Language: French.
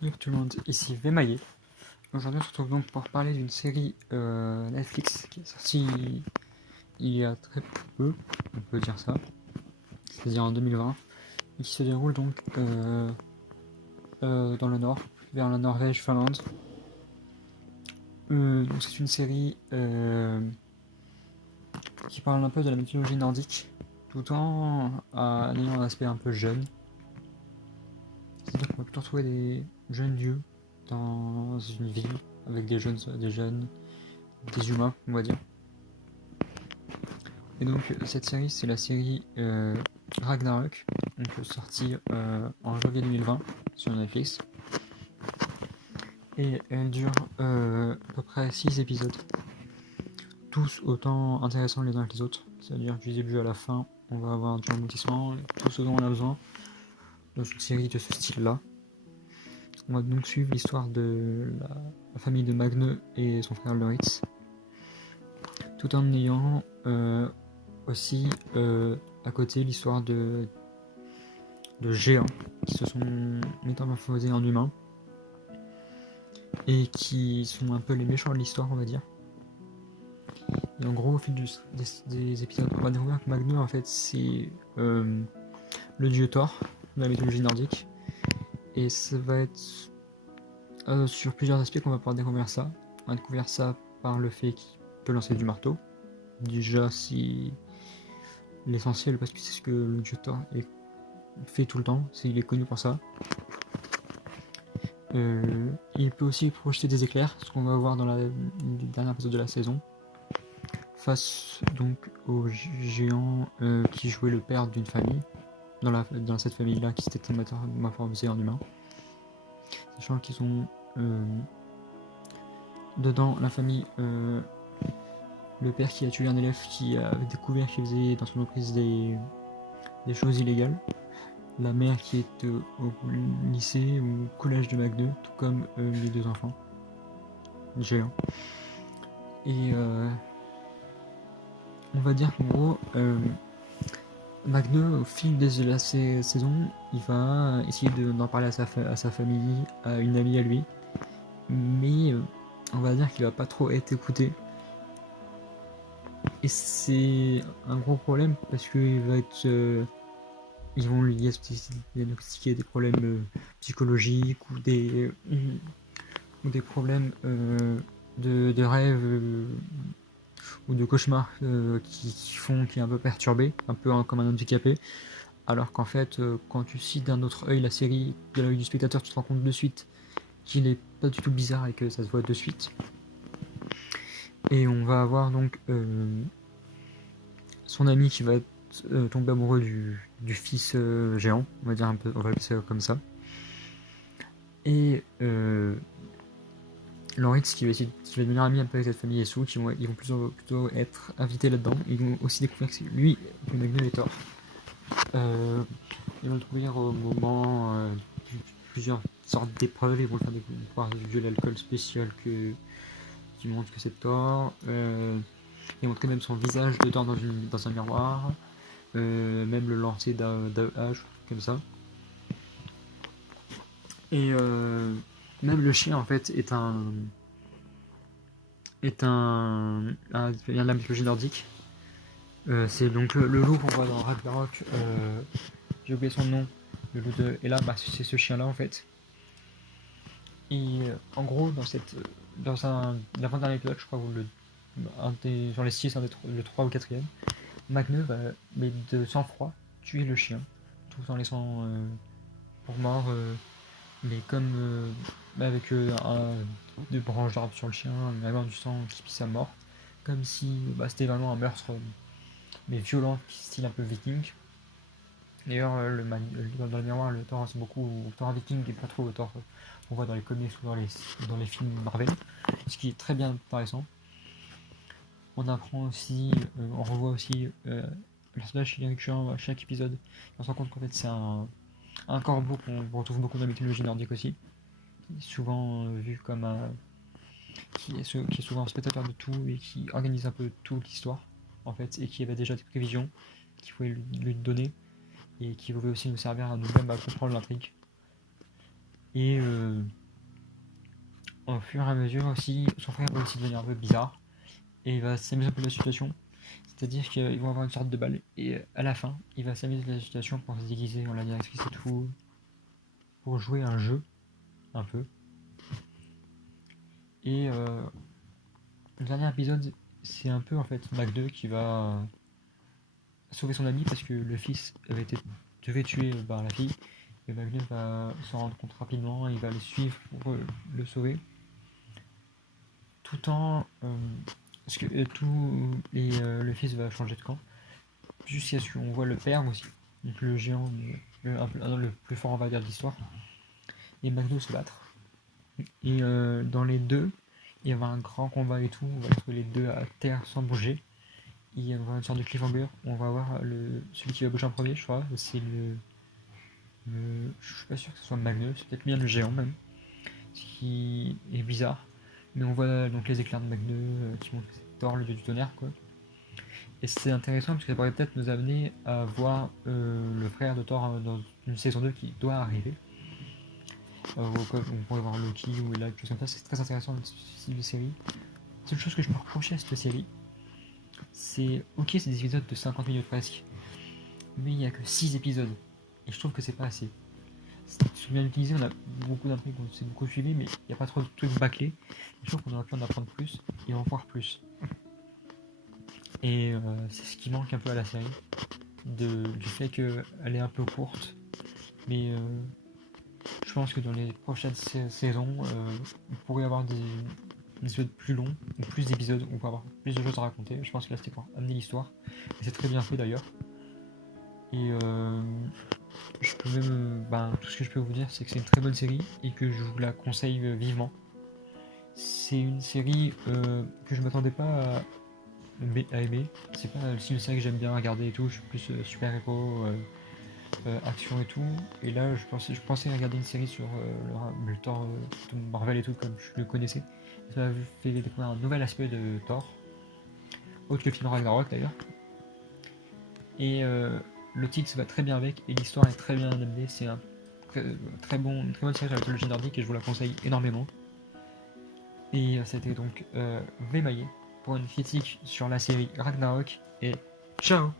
Bonjour tout le monde, ici Vemaillé. Aujourd'hui on se retrouve donc pour parler d'une série Netflix qui est sortie il y a très peu, on peut dire ça, c'est-à-dire en 2020, et qui se déroule donc dans le nord, vers la Norvège, Finlande. Donc c'est une série qui parle un peu de la mythologie nordique, tout en ayant un aspect un peu jeune. C'est-à-dire qu'on va plutôt retrouver des jeunes dieux dans une ville avec des humains, on va dire. Et donc cette série, c'est la série Ragnarok, donc sortie en janvier 2020 sur Netflix. Et elle dure à peu près 6 épisodes, tous autant intéressants les uns que les autres. C'est-à-dire du début à la fin, on va avoir du rebondissement, tout ce dont on a besoin dans une série de ce style-là. On va donc suivre l'histoire de la famille de Magne et son frère Loritz, tout en ayant aussi à côté l'histoire de géants qui se sont métamorphosés en humains et qui sont un peu les méchants de l'histoire, on va dire. Et en gros, au fil des épisodes, on va découvrir que Magne, en fait, c'est le dieu Thor de la mythologie nordique. Et ça va être sur plusieurs aspects qu'on va pouvoir découvrir ça. On va découvrir ça par le fait qu'il peut lancer du marteau. Déjà, c'est l'essentiel parce que c'est ce que le dieu Thor fait tout le temps, il est connu pour ça. Il peut aussi projeter des éclairs, ce qu'on va voir dans la dernière épisode de la saison, face donc au géant qui jouait le père d'une famille, dans cette famille-là qui s'était métamorphosée en humain. Sachant qu'ils ont dedans la famille, le père qui a tué un élève qui a découvert qu'il faisait dans son entreprise des choses illégales, la mère qui est au lycée ou au collège de Magne, tout comme les deux enfants géants. Et on va dire qu'en gros, Magne, au fil de la saison, il va essayer d'en parler à sa famille, à une amie à lui, mais on va dire qu'il va pas trop être écouté. Et c'est un gros problème parce qu'il va être ils vont lui diagnostiquer des problèmes psychologiques ou des problèmes de rêve ou de cauchemars qui font qu'il est un peu perturbé, un peu comme un handicapé. Alors qu'en fait, quand tu cites d'un autre œil la série, de l'œil du spectateur, tu te rends compte de suite qu'il est pas du tout bizarre et que ça se voit de suite. Et on va avoir donc son ami qui va tomber amoureux du fils géant, on va dire on va appeler ça comme ça. Et Loritz qui va devenir ami un peu avec cette famille Esu, ils vont plutôt être invités là-dedans. Ils vont aussi découvrir que c'est lui, que Magne est tort. Ils vont le découvrir au moment plusieurs sortes d'épreuves. Ils vont le faire découvrir de l'alcool spécial qui montre que c'est Thor. Ils montrent même son visage dedans dans un miroir. Même le lancer d'un hache, comme ça. Et même le chien en fait vient de la mythologie nordique. C'est donc le loup qu'on voit dans Ragnarok. J'ai oublié son nom. Le loup de Hela, c'est ce chien là en fait. Et en gros dans l'avant-dernier épisode, je crois, sur les 6, le 3 ou 4ème, Magne va, mais de sang-froid, tuer le chien, tout en laissant pour mort, mais comme avec des branches d'arbre sur le chien, avoir du sang qui pisse à mort, comme si c'était vraiment un meurtre, mais violent, style un peu viking. D'ailleurs, dans le miroir, le Thor, c'est beaucoup Thor viking et pas trop le Thor qu'on voit dans les comics ou dans les films Marvel, ce qui est très bien intéressant. On apprend aussi, on revoit aussi le personnage qui est récurrent à chaque épisode. On se rend compte qu'en fait c'est un corbeau qu'on retrouve beaucoup dans la mythologie nordique aussi, qui est souvent vu comme qui est souvent un spectateur de tout et qui organise un peu toute l'histoire en fait, et qui avait déjà des prévisions qu'il pouvait lui donner et qui pouvait aussi nous servir à nous-mêmes à comprendre l'intrigue. Et au fur et à mesure aussi, son frère va aussi devenir un peu bizarre. Et il va s'amuser un peu de la situation. C'est-à-dire qu'ils vont avoir une sorte de balle. Et à la fin, il va s'amuser de la situation pour se déguiser en la directrice et tout. Pour jouer un jeu, un peu. Et le dernier épisode, c'est un peu en fait Mac 2 qui va sauver son ami parce que le fils devait tuer la fille. Et Mac 2 va s'en rendre compte rapidement et il va le suivre pour le sauver. Tout en. Parce que le fils va changer de camp. Jusqu'à ce qu'on voit le père aussi. Donc le géant, le plus fort, on va dire, de l'histoire. Et Mac 2 se battre. Et dans les deux, il y avait un grand combat et tout. On va trouver les deux à terre sans bouger. Il y aura une sorte de cliffhanger. On va voir celui qui va bouger en premier, je crois. C'est je suis pas sûr que ce soit Magnus, c'est peut-être bien le géant même. Ce qui est bizarre. Mais on voit donc les éclairs de Magnus qui montrent que c'est Thor, le dieu du tonnerre, quoi. Et c'est intéressant parce que ça pourrait peut-être nous amener à voir le frère de Thor dans une saison 2 qui doit arriver. On pourrait voir Loki ou là, quelque chose comme ça. C'est très intéressant ce style de série. La seule chose que je me reprochais à cette série, c'est ok, c'est des épisodes de 50 minutes presque, mais il n'y a que 6 épisodes. Et je trouve que c'est pas assez. C'est bien utilisé, on a beaucoup d'intrigues, on s'est beaucoup suivi, mais il n'y a pas trop de trucs bâclés. Je trouve qu'on aurait pu en apprendre plus et en voir plus. Et c'est ce qui manque un peu à la série, du fait qu'elle est un peu courte. Mais je pense que dans les prochaines saisons, on pourrait avoir des épisodes plus longs, ou plus d'épisodes, où on peut avoir plus de choses à raconter. Je pense que là c'était pour amener l'histoire. Et c'est très bien fait d'ailleurs. Et je peux même. Tout ce que je peux vous dire, c'est que c'est une très bonne série et que je vous la conseille vivement. C'est une série que je m'attendais pas à aimer. C'est pas le style de série que j'aime bien regarder et tout. Je suis plus super-héros, action et tout. Et là, je pensais regarder une série sur le Thor de Marvel et tout, comme je le connaissais. Ça m'a fait découvrir un nouvel aspect de Thor, autre que le film Ragnarok d'ailleurs. Et le titre va très bien avec, et l'histoire est très bien amenée. C'est une très bonne série sur la mythologie nordique et je vous la conseille énormément. Et c'était donc Vemaillé pour une critique sur la série Ragnarok. Et ciao!